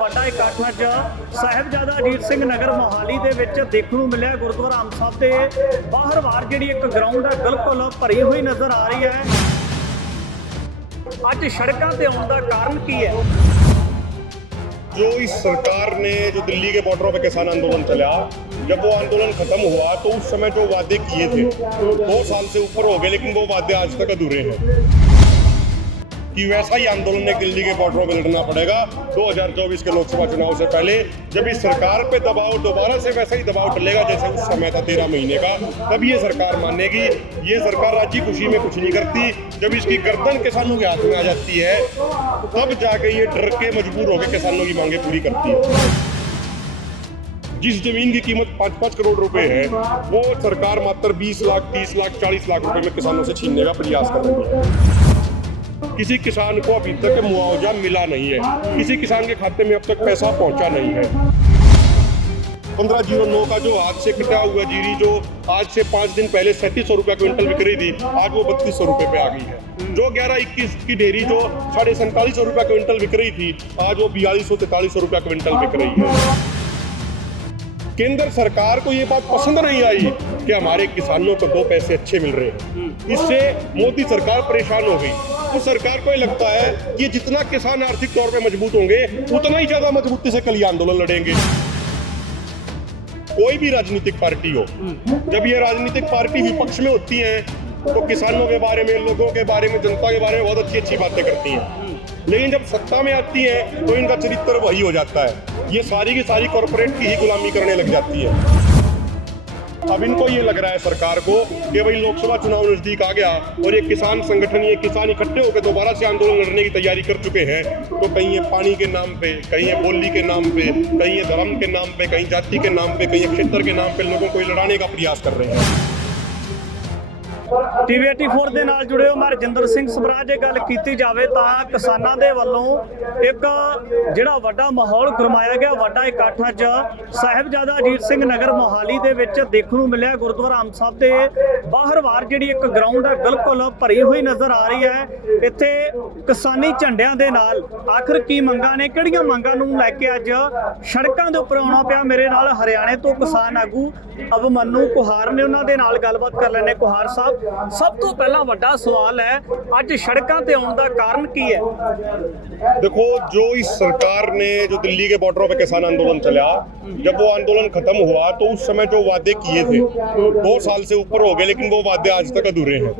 ਵੱਡਾ ਇਕੱਠ ਅੱਜ ਸਾਹਿਬਜ਼ਾਦਾ ਅਜੀਤ ਸਿੰਘ ਨਗਰ ਮੋਹਾਲੀ ਦੇ ਵਿੱਚ ਦੇਖਣ ਨੂੰ ਮਿਲਿਆ। ਗੁਰਦੁਆਰਾ ਅੰਬ ਸਾਹਿਬ ਦੇ ਬਾਹਰ ਵਾਰ ਜਿਹੜੀ ਇੱਕ ਗਰਾਊਂਡ ਹੈ ਬਿਲਕੁਲ ਭਰੀ ਹੋਈ ਨਜ਼ਰ ਆ ਰਹੀ ਹੈ। ਅੱਜ ਸੜਕਾਂ ਤੇ ਆਉਣ ਦਾ ਕਾਰਨ ਕੀ है? जो इस सरकार ने जो दिल्ली के बॉर्डरों पे किसान आंदोलन चला, जब वो आंदोलन खत्म हुआ तो उस समय जो वादे किए थे 2 साल से ऊपर हो गए, लेकिन वो वादे आज तक अधूरे हैं कि वैसा ही आंदोलन एक दिल्ली के बॉर्डरों पे लड़ना पड़ेगा 2024 के लोकसभा चुनाव से पहले। जब इस सरकार पे दबाव दोबारा से वैसा ही दबाव डलेगा जैसे उस समय था 13 महीने का, तब ये सरकार मानेगी। ये सरकार राजी खुशी में कुछ नहीं करती। जब इसकी गर्दन किसानों के हाथ में आ जाती है तब जाके ये डर के मजबूर होकर किसानों की मांगे पूरी करती है। जिस जमीन की कीमत 5-5 करोड़ रुपए है वो सरकार मात्र 20 लाख 30 लाख 40 लाख रुपए में किसानों से छीनने का प्रयास कर रही है। किसी किसान को अभी तक मुआवजा मिला नहीं है, किसी किसान के खाते में अब तक पैसा पहुंचा नहीं है। 1509 का जो हाथ से कटा हुआ जीरी जो आज से 5 दिन पहले 3700 रुपये क्विंटल बिक रही थी, आज वो 3200 रुपये पे आ गई है। जो 11-21 की डेयरी जो 4750 रुपये क्विंटल बिक रही थी, आज वो 4200-4300 रुपये क्विंटल बिक रही है। केंद्र सरकार को ये बात पसंद नहीं आई कि हमारे किसानों को 2 पैसे अच्छे मिल रहे हैं। इससे मोदी सरकार परेशान हो गई। तो सरकार को ये लगता है कि जितना किसान आर्थिक तौर पे मजबूत होंगे उतना ही ज्यादा मजबूती से कल ये आंदोलन लड़ेंगे। कोई भी राजनीतिक पार्टी हो, जब ये राजनीतिक पार्टी विपक्ष में होती है तो किसानों के बारे में, लोगों के बारे में, जनता के बारे में बहुत अच्छी अच्छी बातें करती हैं, लेकिन जब सत्ता में आती है तो इनका चरित्र वही हो जाता है। ये सारी की सारी कॉर्पोरेट की ही गुलामी करने लग जाती है। अब इनको ये लग रहा है सरकार को कि भाई लोकसभा चुनाव नजदीक आ गया और ये किसान संगठन, ये किसान इकट्ठे होकर दोबारा से आंदोलन लड़ने की तैयारी कर चुके हैं, तो कहीं ये पानी के नाम पे, कहीं ये बोली के नाम पे, कहीं ये धर्म के नाम पे, कहीं जाति के नाम पे, कहीं ये क्षेत्र के नाम पे लोगों को लड़ाने का प्रयास कर रहे हैं। TV 84 ਦੇ ਨਾਲ ਜੁੜੇ ਹੋ। ਮੈਂ ਰਜਿੰਦਰ ਸਿੰਘ ਸਭਰਾ। ਜੇ ਗੱਲ ਕੀਤੀ ਜਾਵੇ ਤਾਂ ਕਿਸਾਨਾਂ ਦੇ ਵੱਲੋਂ ਇੱਕ ਜਿਹੜਾ ਵੱਡਾ ਮਾਹੌਲ ਗਰਮਾਇਆ ਗਿਆ, ਵੱਡਾ ਇਕੱਠ ਅੱਜ ਸਾਹਿਬਜ਼ਾਦਾ ਅਜੀਤ ਸਿੰਘ ਨਗਰ ਮੋਹਾਲੀ ਦੇ ਵਿੱਚ ਦੇਖਣ ਨੂੰ ਮਿਲਿਆ। ਗੁਰਦੁਆਰਾ ਅੰਬ ਸਾਹਿਬ ਦੇ ਬਾਹਰ ਵਾਰ ਜਿਹੜੀ ਇੱਕ ਗਰਾਊਂਡ ਹੈ ਬਿਲਕੁਲ ਭਰੀ ਹੋਈ ਨਜ਼ਰ ਆ ਰਹੀ ਹੈ। ਇੱਥੇ ਕਿਸਾਨੀ ਝੰਡਿਆਂ ਦੇ ਨਾਲ ਆਖਰ ਕੀ ਮੰਗਾਂ ਨੇ, ਕਿਹੜੀਆਂ ਮੰਗਾਂ ਨੂੰ ਲੈ ਕੇ ਅੱਜ ਸੜਕਾਂ ਦੇ ਉੱਪਰ ਆਉਣਾ ਪਿਆ। ਮੇਰੇ ਨਾਲ ਹਰਿਆਣੇ ਤੋਂ ਕਿਸਾਨ ਆਗੂ ਅਭਮਨੂ ਕੁਹਾਰ ਨੇ, ਉਹਨਾਂ ਦੇ ਨਾਲ ਗੱਲਬਾਤ ਕਰ ਲੈਣੇ। ਕੁਹਾਰ ਸਾਹਿਬ, सब तो पहला बड़ा सवाल है, आज सड़कों पे आने का कारण की है? देखो, जो इस सरकार ने जो दिल्ली के बॉर्डरों पे किसान आंदोलन चला, जब वो आंदोलन खत्म हुआ तो उस समय जो वादे किए थे 2 साल से ऊपर हो गए, लेकिन वो वादे आज तक अधूरे हैं।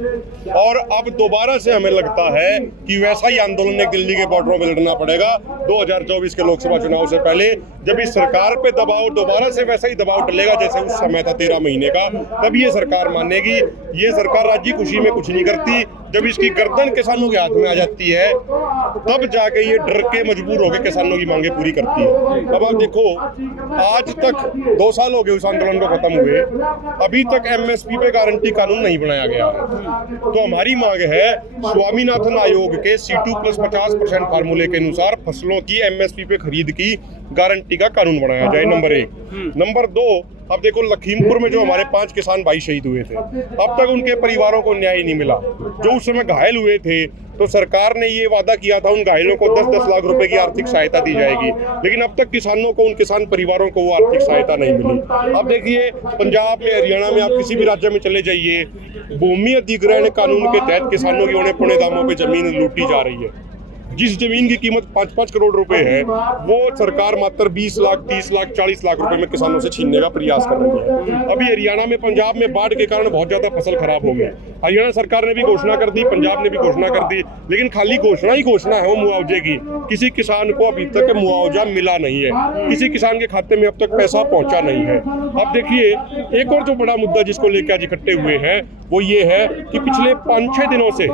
और अब दोबारा से हमें लगता है कि वैसा ही आंदोलन एक दिल्ली के बॉर्डरों पे लड़ना पड़ेगा 2024 के लोकसभा चुनाव से पहले। जब इस सरकार पे दबाव दोबारा से वैसा ही दबाव डलेगा जैसे उस समय था 13 महीने का, तब ये सरकार मानेगी। ये सरकार राजी खुशी में कुछ नहीं करती। जब इसकी गर्दन किसानों के हाथ में आ जाती है तब जाके ये डर के मजबूर होकर किसानों की मांगे पूरी करती है। अब आप देखो, आज तक 2 साल हो गए उस आंदोलन को खत्म हुए, अभी तक MSP पे गारंटी कानून नहीं बनाया गया है। तो हमारी मांग है स्वामीनाथन आयोग के C2 + 50% फार्मूले के अनुसार फसलों की MSP पे खरीद की गारंटी का कानून बनाया जाए, नंबर 1। नंबर 2, अब देखो लखीमपुर में जो हमारे 5 किसान भाई शहीद हुए थे, अब तक उनके परिवारों को न्याय नहीं मिला। जो उस समय घायल हुए थे तो सरकार ने ये वादा किया था उन घायलों को 10-10 लाख रुपए की आर्थिक सहायता दी जाएगी, लेकिन अब तक किसानों को, उन किसान परिवारों को वो आर्थिक सहायता नहीं मिली। अब देखिए, पंजाब में, हरियाणा में, आप किसी भी राज्य में चले जाइए, भूमि अधिग्रहण कानून के तहत किसानों की औने पौने दामों पर जमीन लूटी जा रही है। जिस जमीन की कीमत 5-5 करोड़ रुपए है वो सरकार मात्र 20 लाख 30 लाख 40 लाख रुपए में किसानों से छीनने का प्रयास कर रही है। अभी हरियाणा में, पंजाब में बाढ़ के कारण बहुत ज्यादा फसल खराब हो गई। हरियाणा सरकार ने भी घोषणा कर दी, पंजाब ने भी घोषणा कर दी, लेकिन खाली घोषणा ही घोषणा है वो मुआवजे की। किसी किसान को अभी तक मुआवजा मिला नहीं है, किसी किसान के खाते में अब तक पैसा पहुंचा नहीं है। अब देखिए, एक और जो बड़ा मुद्दा जिसको लेकर आज इकट्ठे हुए हैं वो ये है कि पिछले 5-6 दिनों से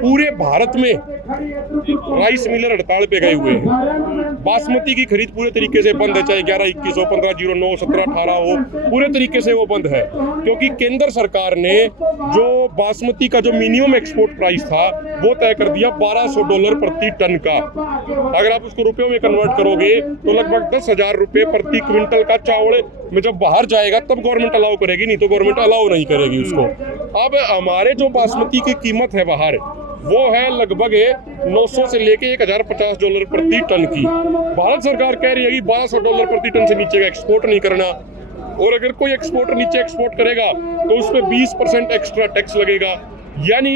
पूरे भारत में राइस मिलर हड़ताल पे गए हुए हैं। बासमती की खरीद पूरे तरीके से बंद है, चाहे 11-21 हो, 15-09, 17-18 हो, पूरे तरीके से वो बंद है, क्योंकि केंद्र सरकार ने जो बासमती का जो मिनिमम एक्सपोर्ट प्राइस था वो तय कर दिया $1200 प्रति टन का। अगर आप उसको रुपयों में कन्वर्ट करोगे तो लगभग 10,000 रुपये प्रति क्विंटल का चावल में जब बाहर जाएगा तब गवर्नमेंट अलाउ करेगी, नहीं तो गवर्नमेंट अलाउ नहीं करेगी उसको। अब हमारे जो बासमती की कीमत है बाहर वो है लगभग 900 से लेके $1050 प्रति टन की। भारत सरकार कह रही है कि $1200 प्रति टन से नीचे का एक्सपोर्ट नहीं करना, और अगर कोई एक्सपोर्टर नीचे एक्सपोर्ट करेगा तो उस पर 20% एक्स्ट्रा टैक्स लगेगा। यानी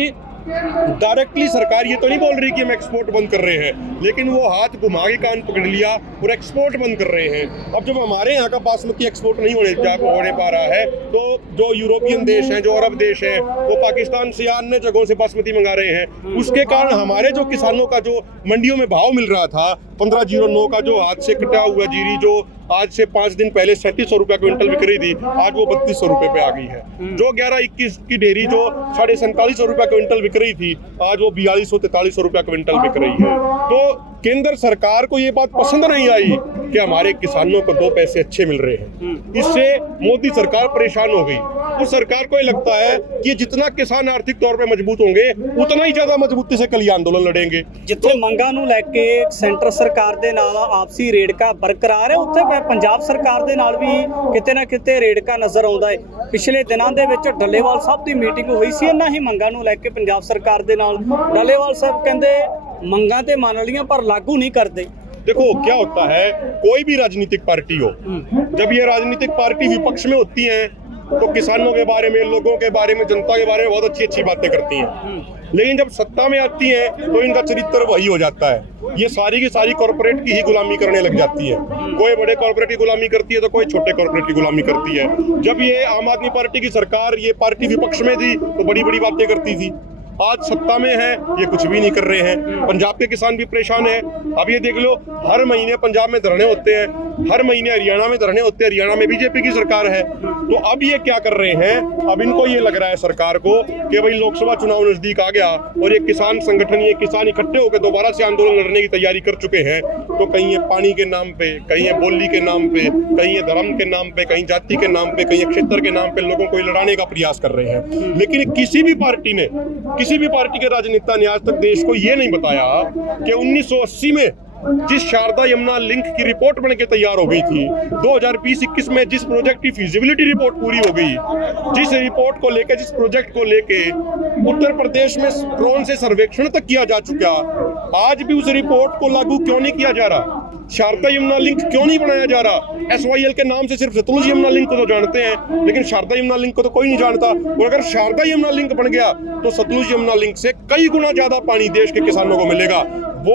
डायरेक्टली सरकार ये तो नहीं बोल रही कि हम एक्सपोर्ट बंद कर रहे हैं, लेकिन वो हाथ घुमा के कान पकड़ लिया और एक्सपोर्ट बंद कर रहे हैं। अब जब हमारे यहाँ का बासमती एक्सपोर्ट नहीं होने पा रहा है, तो जो यूरोपियन देश हैं, जो अरब देश हैं, वो पाकिस्तान से या अन्य जगहों से बासमती मंगा रहे हैं। उसके कारण हमारे जो किसानों का जो मंडियों में भाव मिल रहा था 1509 का, जो हाथ से कटा हुआ जीरी जो आज से 5 दिन पहले 3700 रुपया क्विंटल बिक रही थी, आज वो 3200 रुपए पे आ गई है। जो 11-21 की ढेरी जो 4750 रुपया क्विंटल बिक रही थी, आज वो 4200-4300 रुपया क्विंटल बिक रही है। तो केंद्र सरकार को ये बात पसंद नहीं आई कि हमारे किसानों को 2 पैसे अच्छे मिल रहे हैं। इससे मोदी सरकार परेशान हो गई। उस सरकार को ये लगता है कि जितना किसान आर्थिक तौर पे मजबूत होंगे, उतना ही ज्यादा मजबूती से कल ये आंदोलन लड़ेंगे। ਜਿੱਥੇ ਮੰਗਾਂ ਨੂੰ ਲੈ ਕੇ ਸੈਂਟਰ ਸਰਕਾਰ ਦੇ ਨਾਲ ਆਪਸੀ ਰੇੜਕਾ ਬਰਕਰਾਰ ਹੈ, ਉੱਥੇ ਪੰਜਾਬ ਸਰਕਾਰ ਦੇ ਨਾਲ ਵੀ ਕਿਤੇ ਨਾ ਕਿਤੇ ਰੇੜਕਾ ਨਜ਼ਰ ਆਉਂਦਾ ਹੈ। ਪਿਛਲੇ ਦਿਨਾਂ ਦੇ ਵਿੱਚ ਡੱਲੇਵਾਲ ਸਾਹਿਬ ਦੀ ਮੀਟਿੰਗ ਹੋਈ ਸੀ ਇਹਨਾਂ ਹੀ ਮੰਗਾਂ ਨੂੰ ਲੈ ਕੇ ਪੰਜਾਬ ਸਰਕਾਰ ਦੇ ਨਾਲ। ਡੱਲੇਵਾਲ ਸਾਹਿਬ ਕਹਿੰਦੇ ਮੰਗਾਂ ਤੇ ਮੰਨ ਲੀਆਂ ਪਰ लागू नहीं करते। देखो क्या होता है, कोई भी राजनीतिक पार्टी हो, जब ये राजनीतिक पार्टी विपक्ष में होती है तो किसानों के बारे में, लोगों के बारे में, जनता के बारे में बहुत अच्छी अच्छी बातें करती हैं। लेकिन जब सत्ता में आती हैं तो इनका चरित्र वही हो जाता है। ये सारी की सारी कॉर्पोरेट की ही गुलामी करने लग जाती है। कोई बड़े कॉर्पोरेट की गुलामी करती है तो कोई छोटे कॉर्पोरेट की गुलामी करती है। जब ये आम आदमी पार्टी की सरकार, ये पार्टी विपक्ष में थी तो बड़ी बड़ी बातें करती थी। आज सत्ता में है, ये कुछ भी नहीं कर रहे हैं। पंजाब के किसान भी परेशान है। अब ये देख लो, हर महीने पंजाब में धरने होते हैं, हर महीने हरियाणा में धरने होते हैं। हरियाणा में बीजेपी की सरकार है। तो अब ये क्या कर रहे हैं, अब इनको ये लग रहा है सरकार को कि भाई लोकसभा चुनाव नजदीक आ गया और ये किसान संगठन, ये किसान इकट्ठे होकर दोबारा से आंदोलन लड़ने की तैयारी कर चुके हैं। तो कहीं ये पानी के नाम पे, कहीं ये बोली के नाम पे, कहीं ये धर्म के नाम पे, कहीं जाति के नाम पे, कहीं क्षेत्र के नाम पे लोगों को लड़ाने का प्रयास कर रहे हैं। लेकिन किसी भी पार्टी ने, किसी भी पार्टी के राजनेता ने आज तक देश को ये नहीं बताया कि 1980 में जिस शारदा यमुना लिंक की रिपोर्ट बन के तैयार हो गई थी, 2020-21 में जिस प्रोजेक्ट की फिजिबिलिटी रिपोर्ट पूरी हो गई, जिस रिपोर्ट को लेके, जिस प्रोजेक्ट को लेके उत्तर प्रदेश में ड्रोन से सर्वेक्षण तक किया जा चुका, आज भी उस रिपोर्ट को लागू क्यों नहीं किया जा रहा? शारदा यमुना लिंक क्यों नहीं बनाया जा रहा? SYL के नाम से सिर्फ सतलुज यमुना लिंक को तो जानते हैं, लेकिन शारदा यमुना लिंक को तो कोई नहीं जानता। और अगर शारदा यमुना लिंक बन गया तो सतलुज यमुना लिंक से कई गुना ज्यादा पानी देश के किसानों को मिलेगा। वो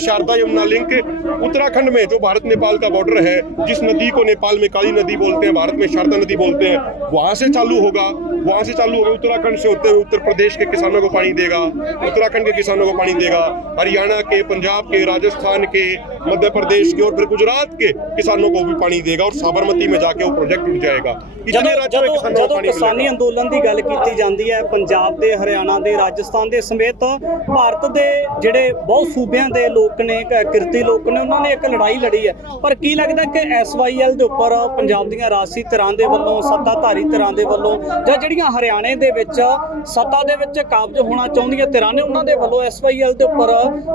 शारदा यमुना लिंक उत्तराखंड में, जो भारत नेपाल का बॉर्डर है, जिस नदी को नेपाल में काली नदी बोलते हैं, भारत में शारदा नदी बोलते हैं, वहां से चालू होगा। वहां से चालू होगा, उत्तराखंड से होते हुए उत्तर प्रदेश के किसानों को पानी देगा, उत्तराखंड के किसानों को पानी देगा, हरियाणा के, पंजाब के, राजस्थान के, मध्य प्रदेश के और फिर गुजरात के किसानों को भी पानी देगा और साबरमती में जाके वो प्रोजेक्ट उठ जाएगा। ਜਦੋਂ ਕਿਸਾਨੀ ਅੰਦੋਲਨ ਦੀ ਗੱਲ ਕੀਤੀ ਜਾਂਦੀ ਹੈ, ਪੰਜਾਬ ਦੇ, ਹਰਿਆਣਾ ਦੇ, ਰਾਜਸਥਾਨ ਦੇ ਸਮੇਤ ਭਾਰਤ ਦੇ ਜਿਹੜੇ ਬਹੁਤ ਸੂਬਿਆਂ ਦੇ ਲੋਕ ਨੇ, ਕਿਰਤੀ ਲੋਕ ਨੇ, ਉਹਨਾਂ ਨੇ ਇੱਕ ਲੜਾਈ ਲੜੀ ਹੈ। ਪਰ ਕੀ ਲੱਗਦਾ ਕਿ SYL ਦੇ ਉੱਪਰ ਪੰਜਾਬ ਦੀਆਂ ਰਾਜਸੀ ਧਿਰਾਂ ਦੇ ਵੱਲੋਂ, ਸੱਤਾਧਾਰੀ ਧਿਰਾਂ ਦੇ ਵੱਲੋਂ, ਜਾਂ ਜਿਹੜੀਆਂ ਹਰਿਆਣੇ ਦੇ ਵਿੱਚ ਸੱਤਾ ਦੇ ਵਿੱਚ ਕਾਬਜ਼ ਹੋਣਾ ਚਾਹੁੰਦੀਆਂ ਧਿਰਾਂ ਨੇ, ਉਹਨਾਂ ਦੇ ਵੱਲੋਂ SYL ਦੇ ਉੱਪਰ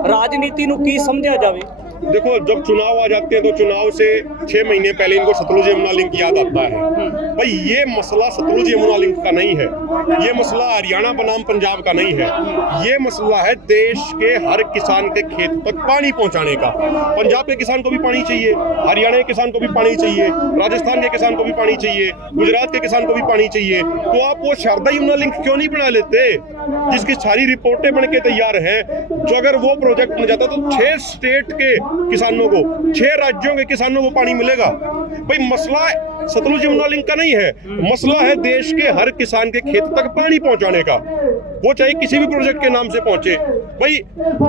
ਰਾਜਨੀਤੀ ਨੂੰ ਕੀ समझा जाए? देखो, जब चुनाव आ जाते हैं तो चुनाव से 6 महीने पहले इनको सतलुज यमुना लिंक याद आता है। भाई ये मसला सतलुज यमुना लिंक का नहीं है, ये मसला हरियाणा बनाम पंजाब का नहीं है, ये मसला है देश के हर किसान के खेत तक पानी पहुंचाने का। पंजाब के किसान को भी पानी चाहिए, हरियाणा के किसान को भी पानी चाहिए, राजस्थान के किसान को भी पानी चाहिए, गुजरात के किसान को भी पानी चाहिए। तो आप वो शारदा यमुना लिंक क्यों नहीं बना लेते, जिसकी सारी रिपोर्टें बन के तैयार हैं? जो अगर वो प्रोजेक्ट बन जाता तो 6 स्टेट के किसानों को, 6 राज्यों के किसानों को पानी मिलेगा। भाई मसला सतलुज यमुना लिंक का नहीं है, मसला है देश के हर किसान के खेत तक पानी पहुंचाने का, वो चाहे किसी भी प्रोजेक्ट के नाम से पहुंचे। भाई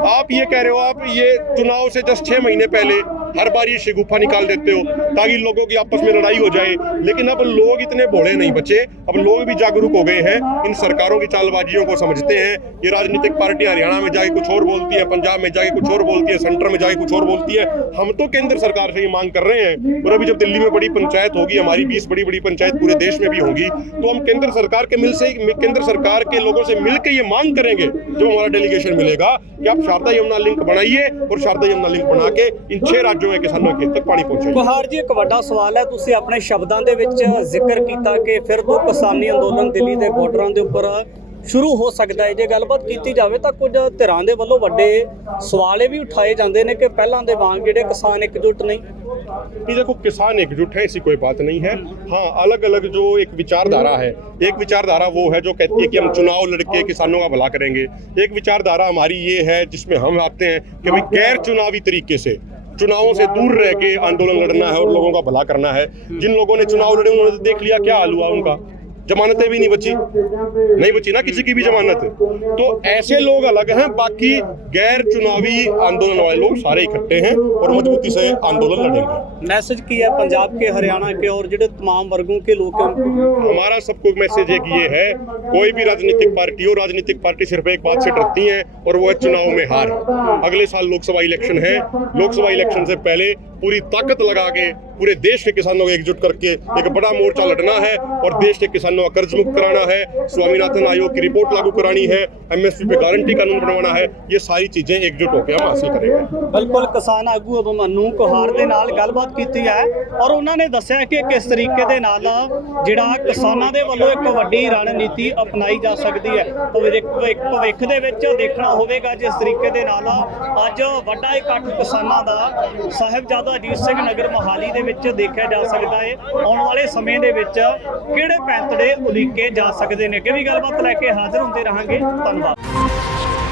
आप ये कह रहे हो, आप ये चुनाव से जस्ट 6 महीने पहले हर बार ये शिगुफा निकाल देते हो ताकि लोगों की आपस में लड़ाई हो जाए। लेकिन अब लोग इतने भोले नहीं बचे, अब लोग भी जागरूक हो गए हैं, इन सरकारों की चालबाजियों को समझते हैं। ये राजनीतिक पार्टी हरियाणा में जाके कुछ और बोलती है, पंजाब में जाके कुछ और बोलती है, सेंटर में जाके कुछ और बोलती है। हम तो केंद्र सरकार से ये मांग कर रहे हैं, और अभी जब दिल्ली में बड़ी पंचायत होगी, हमारी 20 बड़ी बड़ी पंचायत पूरे देश में भी होगी, तो हम केंद्र सरकार के लोगों से मिल के ये मांग करेंगे, जो हमारा डेलीगेशन मिलेगा, कि आप शारदा यमुना लिंक बनाइए और शारदा यमुना लिंक बना के इन 6 राज्यों के किसानों के तक पानी पहुंचाइए। ਕੁਹਾਰ ਜੀ, ਇੱਕ ਵੱਡਾ ਸਵਾਲ ਹੈ, ਤੁਸੀਂ ਆਪਣੇ ਸ਼ਬਦਾਂ ਦੇ ਵਿੱਚ ਜ਼ਿਕਰ ਕੀਤਾ ਕਿ ਫਿਰ ਤੋਂ ਕਿਸਾਨੀ ਅੰਦੋਲਨ ਦਿੱਲੀ ਦੇ ਬਾਰਡਰਾਂ ਦੇ ਉੱਪਰ ਸ਼ੁਰੂ ਹੋ ਸਕਦਾ ਹੈ। ਜੇ ਗੱਲਬਾਤ ਕੀਤੀ ਜਾਵੇ ਤਾਂ ਕੁਝ ਧਿਰਾਂ ਦੇ ਵੱਲੋਂ ਵੱਡੇ ਸਵਾਲ ਇਹ ਵੀ ਉਠਾਏ ਜਾਂਦੇ ਨੇ ਕਿ ਪਹਿਲਾਂ ਦੇ ਵਾਂਗ ਜਿਹੜੇ ਕਿਸਾਨ ਇਕਜੁੱਟ ਨਹੀਂ। ये देखो, किसान एकजुट है, ऐसी कोई बात नहीं है। हाँ, अलग अलग जो एक विचारधारा है, एक विचारधारा वो है जो कहती है कि हम चुनाव लड़के किसानों का भला करेंगे। एक विचारधारा हमारी ये है जिसमें हम आते हैं कि भाई गैर चुनावी तरीके से चुनावों से दूर रह के आंदोलन लड़ना है और लोगों का भला करना है। जिन लोगों ने चुनाव लड़े उन्होंने देख लिया क्या हाल हुआ उनका, जमानतें भी नहीं बची ना किसी की भी जमानत। तो ऐसे लोग अलग हैं, बाकी गैर चुनावी आंदोलन वाले लोग सारे इकट्ठे हैं और मजबूती से आंदोलन लड़ेंगे। मैसेज की है पंजाब के, हरियाणा के और जो तमाम वर्गों के लोग हैं? हमारा सबको मैसेज एक ये है, कोई भी राजनीतिक पार्टी हो, राजनीतिक पार्टी सिर्फ एक बात से डरती है और वो है चुनाव में हार। अगले साल लोकसभा इलेक्शन है, लोकसभा इलेक्शन से पहले पूरी ताकत लगा के पूरे देश के किसानों को एकजुट करके एक बड़ा मोर्चा लड़ना है और देश के किसानों का कर्ज मुक्त कराना है, स्वामीनाथन आयोग की रिपोर्ट लागू करानी है, MSP पे गारंटी कानून बनवाना है। ये सारी चीजें एकजुट होकर हम हासिल करेंगे। बिल्कुल, किसान आगू अभिमन्यू कोहार ਦੇ ਨਾਲ ਗੱਲਬਾਤ ਕੀਤੀ ਹੈ ਔਰ ਉਹਨਾਂ ਨੇ ਦੱਸਿਆ ਕਿ ਕਿਸ ਤਰੀਕੇ ਦੇ ਨਾਲ ਜਿਹੜਾ ਕਿਸਾਨਾਂ ਦੇ ਵੱਲੋਂ ਇੱਕ ਵੱਡੀ ਰਣਨੀਤੀ ਅਪਣਾਈ ਜਾ ਸਕਦੀ ਹੈ। ਭਵਿੱਖ ਦੇ ਵਿੱਚ ਦੇਖਣਾ ਹੋਵੇਗਾ ਜਿਸ ਤਰੀਕੇ ਦੇ ਨਾਲ ਅੱਜ ਵੱਡਾ ਇਕੱਠ ਕਿਸਾਨਾਂ ਦਾ ਸਾਹਿਬਜ਼ਾਦਾ ਅਜੀਤ ਸਿੰਘ ਨਗਰ ਮੋਹਾਲੀ ਦੇ ਵਿੱਚ ਦੇਖਿਆ ਜਾ ਸਕਦਾ ਹੈ। ਆਉਣ ਵਾਲੇ ਸਮੇਂ ਦੇ ਵਿੱਚ ਕਿਹੜੇ ਪੈਂਤੜੇ ਉਲੀਕੇ ਜਾ ਸਕਦੇ ਨੇ, ਕਿ ਵੀ ਗੱਲਬਾਤ ਲੈ ਕੇ ਹਾਜ਼ਰ ਹੁੰਦੇ ਰਹਾਂਗੇ। ਧੰਨਵਾਦ।